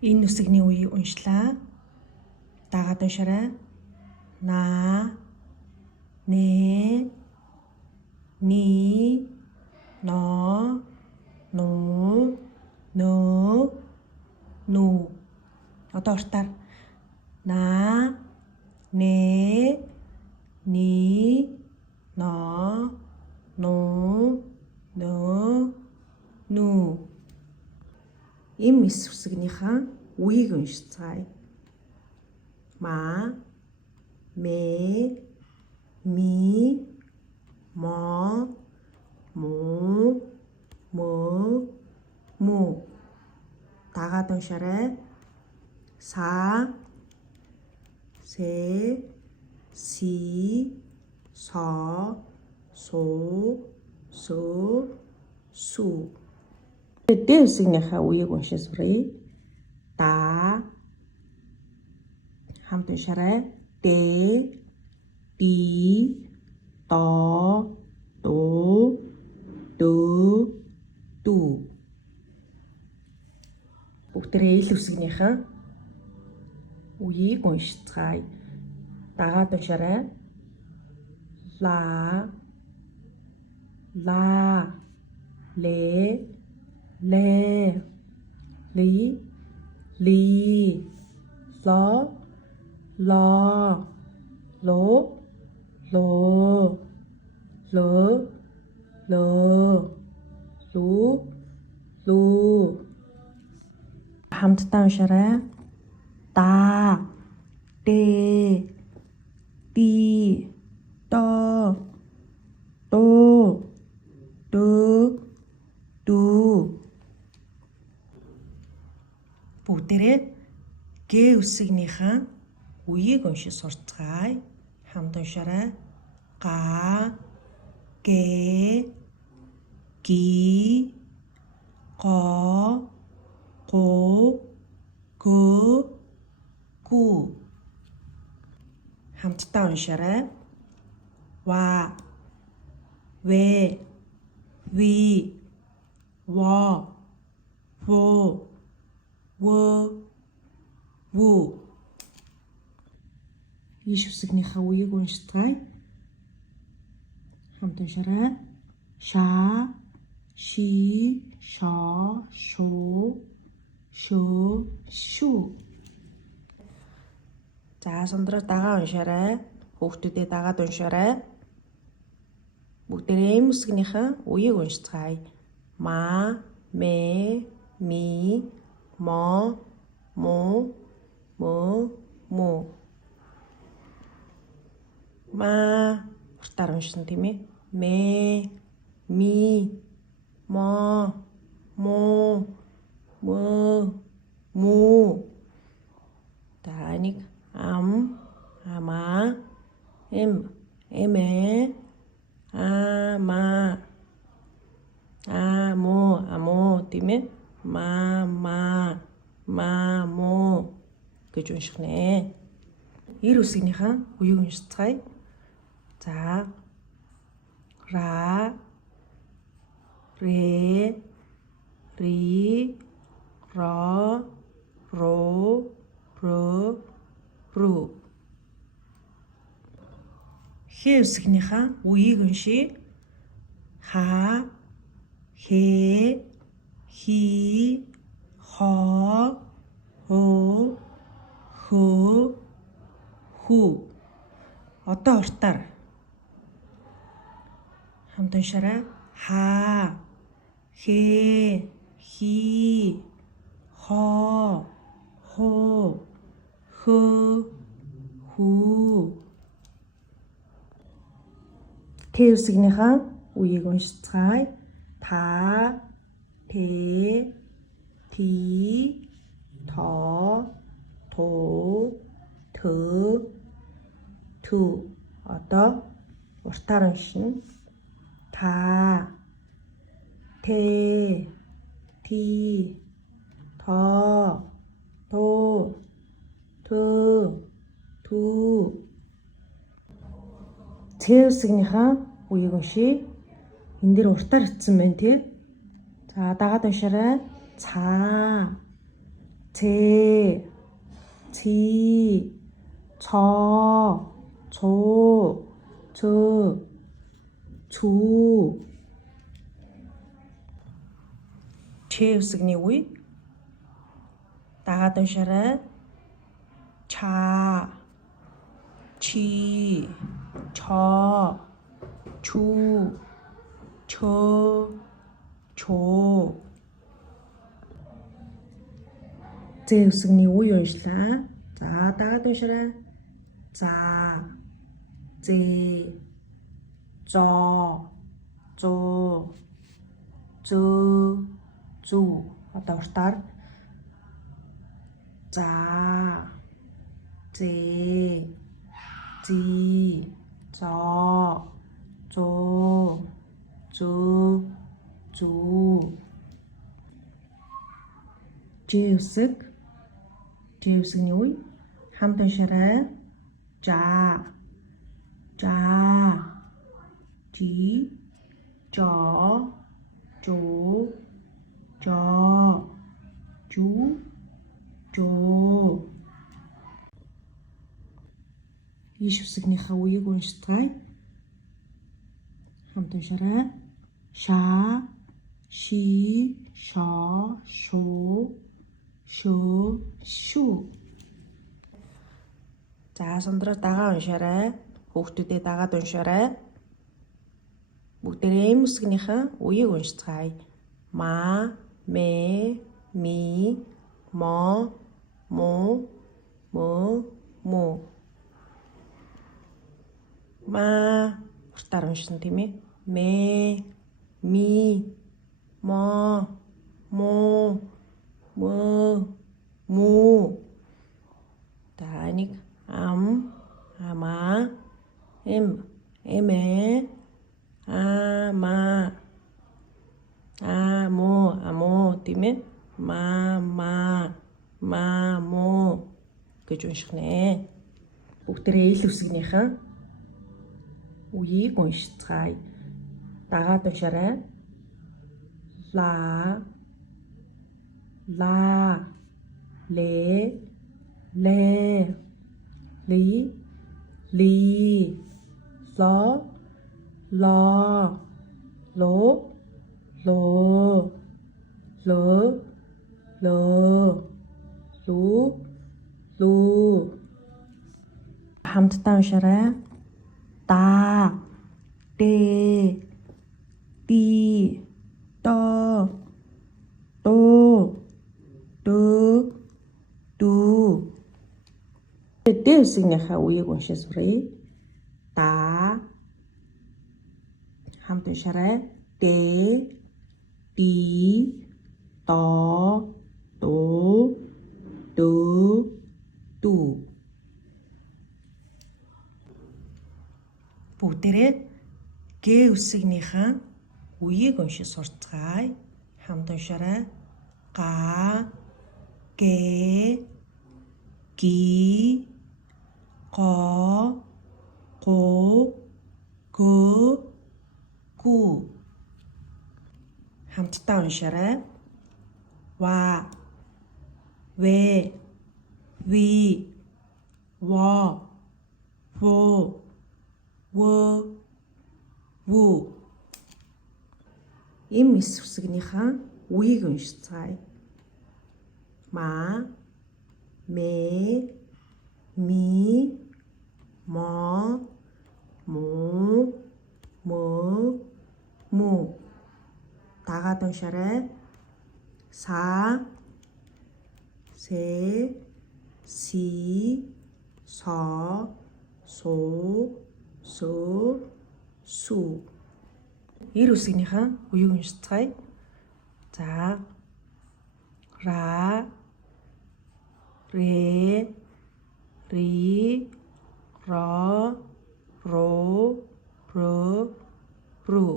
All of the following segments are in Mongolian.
Энэ үсэгний үеийг уншлаа. Дагаад уншаарай. На, нэ, ни, но, ну, нөө, нүү. Одоо уртаар на, нэ, ни, но, ну, нөө, нүү. Им эс үсгийнхаа үеийг уншицгаая. Ма, мэ, ми, мо, му, мө, му. Дагаад уншаарай. Са, се, си, со, су, су, су. Дэ үсгийнхаа үеийг уншиж суръя. Да, хамт уншаарай. Дэ, ди, до, ду, дөө, дүү. Бүгдээрээ ил үсгийнхаа үеийг уншицгаая. Дагаад уншаарай. Ла, ла, ле, ле, ли, ли, ло, ло, ло, ло, ло, ло, лу, лу. Хамтдаа уншаарай. Да, дэ, ди, до, ду, дөө, дүү. Бүгдээрээ гэ үсгийнхаа үеийг уншиж сурцгаая. Хамт уншаарай. Га, гэ, ги, го, гу, гөө, гүү. Хамтдаа уншаарай. Ва, вэ, ви, во, во, вөө, вүү. Иш үсгийнхаа үеийг уншицгаая. Хамт уншаарай. Ша, ши, шо, шу, шөө, шүү. За сондроо дагаа уншаарай. Хүүхдүүдээ дагаад уншаарай. Бүгдээрээ эм үсгийнхаа үеийг уншицгаая. Ма, мэ, ми, мо, му, мө, му. Ма уртаар уншсан тийм ээ. Мэ, ми, мо, му, мө, му. Таник ам, ама, эм, эмэ, ама, амо, амо тийм ээ. Мама, мамо гэж унших нэ. Ир үсгийнхаа үеийг уншицгаая. За, ра, ре, ри, ро, ро, ро, ру. Хэ үсгийнхаа үеийг уншия. Ха, хэ, хи, хо, хөө, хөө, хүү. Одоо уртаар хамт уншаарай. Ха, хэ, хи, хо, хөө, хөө, хүү. Тэ үсгийнхаа үеийг уншицгаая. Та, тэ, ти, то, ту, тө, түү. Одоо уртаар уншина. Та, тэ, ти, то, ту, тө, түү. Тэ үсгийнхаа үеийг уншия. Энэ дээр уртаар ицсэн байна тий. За дагаад уншаарай. Цаа, 제, 지, 저, 조, 저, 주. Ч үсгний үе. Дагаад уншаарай. Ча, чи, чо, чу, чо, чо. З үсгний үе уншлаа. За дагаад уншаарай. За, зе, зо, зо, зөө, зүү. Одоо уртаар за, зе, зи, зо, зөө, зөө, зүү. Ж үсгний үе. Хамт уншаарай. За, за, жи, жо, жоо, жоо, жүү, жоо. Иш үсгнийхээ үеийг уншицгаая. Хамт уншаарай. Ша, ши, шоо, шуу, шөө, шүү. За сондроо дагаа уншаарай. Хүүхдүүдээ дагаад уншаарай. Бүгдээрээ эм үсгнийхээ үеийг уншицгаая. Ма, мэ, ми, мо, му, мө, му. Ма уртаар уншсан тийм ээ. Мэ, ми, мо, му, мө, му. Таник ам, ама, эмэ, ама, амо тийм ээ. Мама, мамо гэж унших нэ. Бүгдээрээ ил үсгнийхээ үеийг уншицгаая. Дагаад уншаарай. Ла, ла, ле, ле, ли, ли, ло, ло, ло, ло, ло, ло, лу, лу. Хамтдаа уншаарай. Да, дэ, ди, до, до, ду, ду. Дэ үсгнийхээ үеийг уншаа суръя. Да. Хамт уншаарай. Дэ, ди, до, ду, ду, ду. Бүгдээрээ гэ үсгнийхээ үеийг уншиж сурцгаая. Хамт уншаарай. Га, гэ, ги, го, го, гө, гү. Хамтдаа уншаарай. Ва, вэ, ви, во, во, вөө, вүү. Эм эс үсгнийхээ үеийг уншицгаая. Ма, мэ, ми, мо, му, мө, му. Дагаад уншаарай. Са, се, си, со, суу, сөө, сүү. Эр үсгнийхээ үеийг уншицгаая. За. Ра, ре, ри, ро, ро, ро, ру.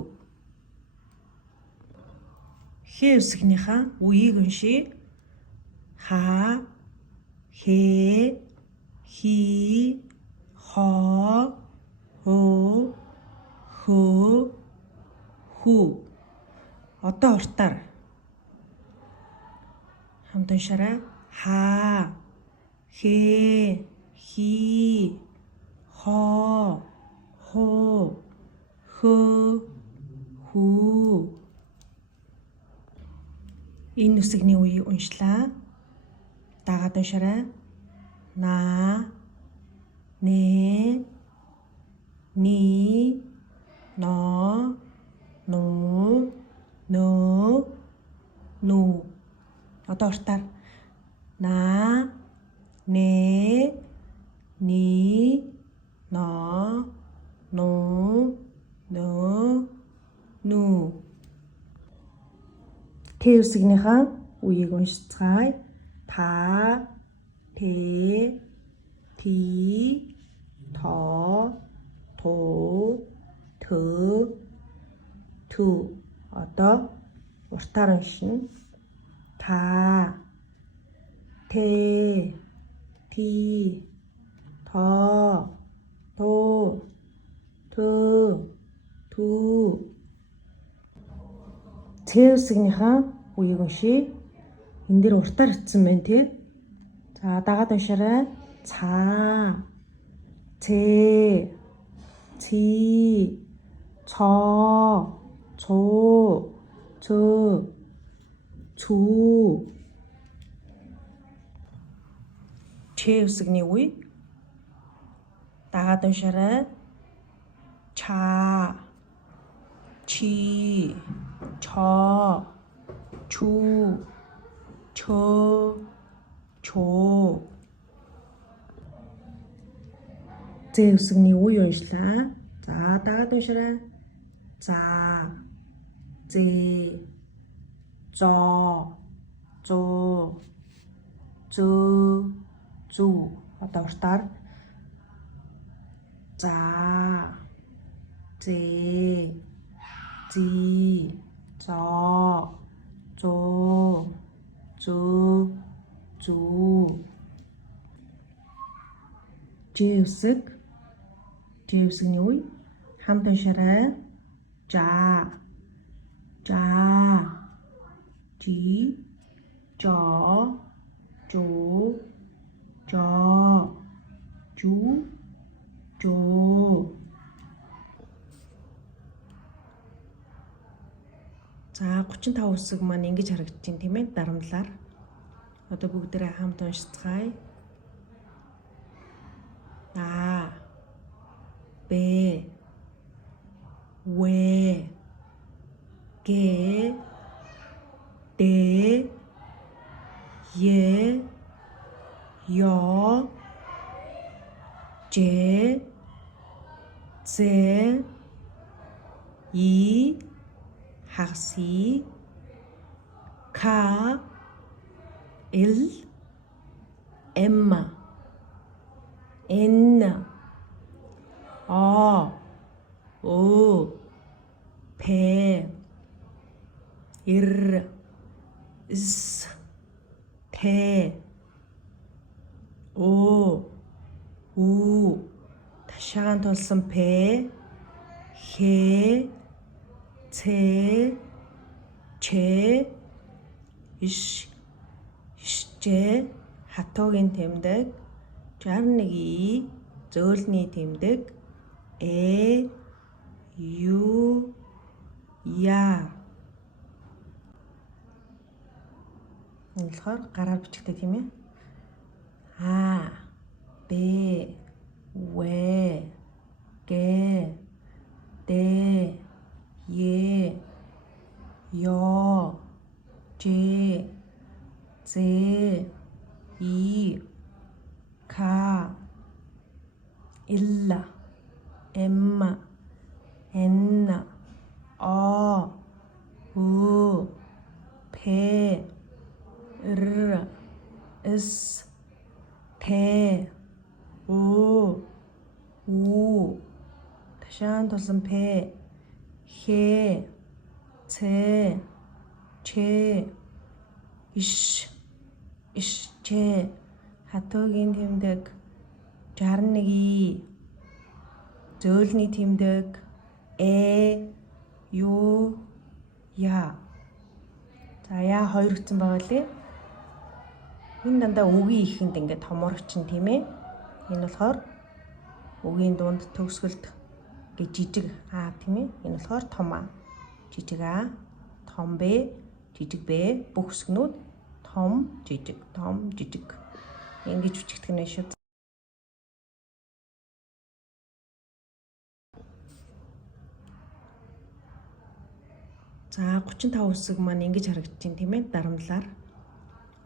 Хэ үсгнийхээ үеийг уншия. Ха, хэ, хи, хо, хөө, хөө, хүү. Одоо уртаар хамт уншаарай. 하, 해, 히, 허, 호, 흐, хүү. Энэ үсэгний үеийг уншлаа. Дагаад уншаарай. На, нэ, ни, но, ну, нөө, нүү. Одоо уртаар на, нэ, ни, но, ну, нөө, нүү. Тэ үсгийнхаа үеийг уншицгаая. Та, тэ, ти, то, ту, тө, ту. Одоо уртаар уншина. Та, тэ, ти, то, ту, тө, ту. Тэ үсгийнхаа үеийг уншия. Энэ дээр уртаар хэлсэн байна тий. За дагаад уншаарай. Ца, цэ, ци, цоо, цуу, цөө, цүү. Чэ үсгний үе. Дагаад уншаарай. Ча, чи, чоо, чүү, чөө, чоо. Зэ үсгний үе уншлаа. За дагаад уншаарай. За, зэ, зоо, зөө, зөө, зүү. Одоо уртаар. За, зэ, зи, зоо, зөө, зөө, зүү. Жэ үсэг. Жэ үсгний үе. Хамт уншаарай. За, за, жи, жоо, жоо, жоо, жүү, жоо. За 35 үсэг маань ингэж харагдаж байна тийм ээ дарамтлаар. Одоо бүгдээрээ хамт уншицгаая. А, Б, В, Г, Д, Е, Ё, Ж, З, И, хагас И, К, Л, М, Н, О, О, П, Р, С, Т, О, У, ташаагаан тулсан П, Х, Ц, Ч, Ш, Ж, хатуугийн тэмдэг, 61 зөөлний тэмдэг, Ю, Я. Энэ болохоор гараар бичигдээ тийм ээ. А, Б, В, Г, Д, Е, Ё, Ж, З, И, К, Л, М, Н, О, У, П, Р, С, Т, О, У, ташаан тулсан П, Х, Ц, Ч, Ш, Ж, хатуугийн тэмдэг, 61 зөөлний тэмдэг, Ю, Я. За яа хоёр өгсөн байгаа лээ. Энэ дандаа үгийн ихэнд ингээд томор чинь тийм ээ. Энэ болохоор үгийн дунд төгсгөлд ингээд жижиг а тийм ээ. Энэ болохоор том а. Жижиг а, том б, жижиг б бүх үсгнүүд том жижиг. Ингэж үчигдэх нь шүү. За 35 үсэг маань ингэж харагдаж байна тийм ээ. Дарамтлаар.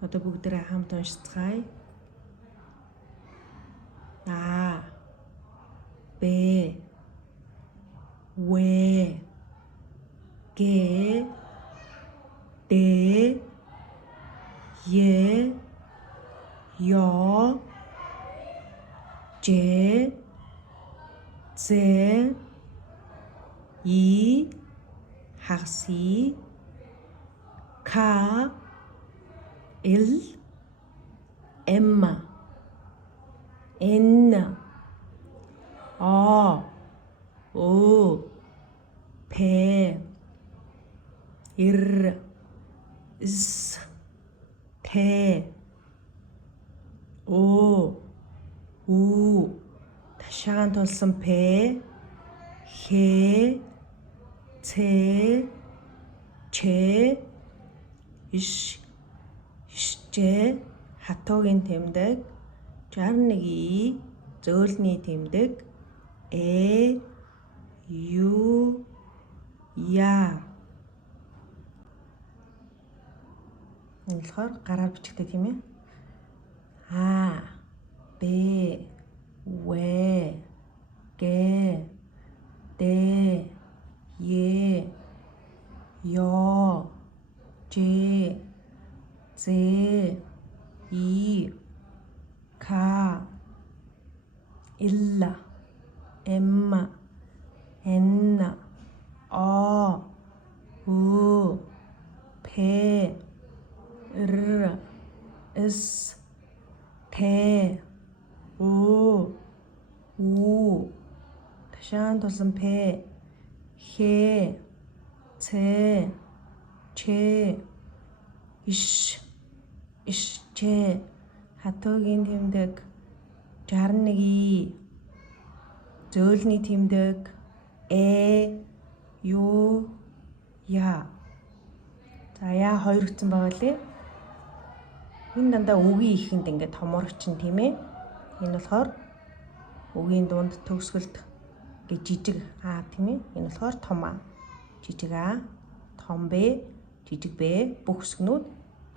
Одоо бүгдээрээ хамт уншицгаая. А Б В Г Д Е Ё Ж З И хагас И К Л М Н О О П Р С Т О У ташаан тулсан П Х Ц Ч Иш Ж хатуугийн тэмдэг 61 И зөөлний тэмдэг Ю Я. Энэ болохоор гараар бичигдээ тийм ээ. А Б В Г Д Е Ё Ж З И К Л М Н О У П Р С Т О У ташаан тулсан П Х Ц Ч Иш Ж хатуугийн тэмдэг 61 И зөөлний тэмдэг Ю Я. За яа хоёр үтсэн байгаа лээ. Энэ дандаа үгийн ихэнд ингээд томор чинь тийм ээ. Энэ болохоор үгийн дунд төгсгөлд ингээд жижиг а тийм ээ. Энэ болохоор том а. Жижиг а, том б, жижиг б бүх үсгнүүд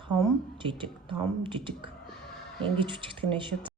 том жижиг. Ингэж үчигдэх нь шүү.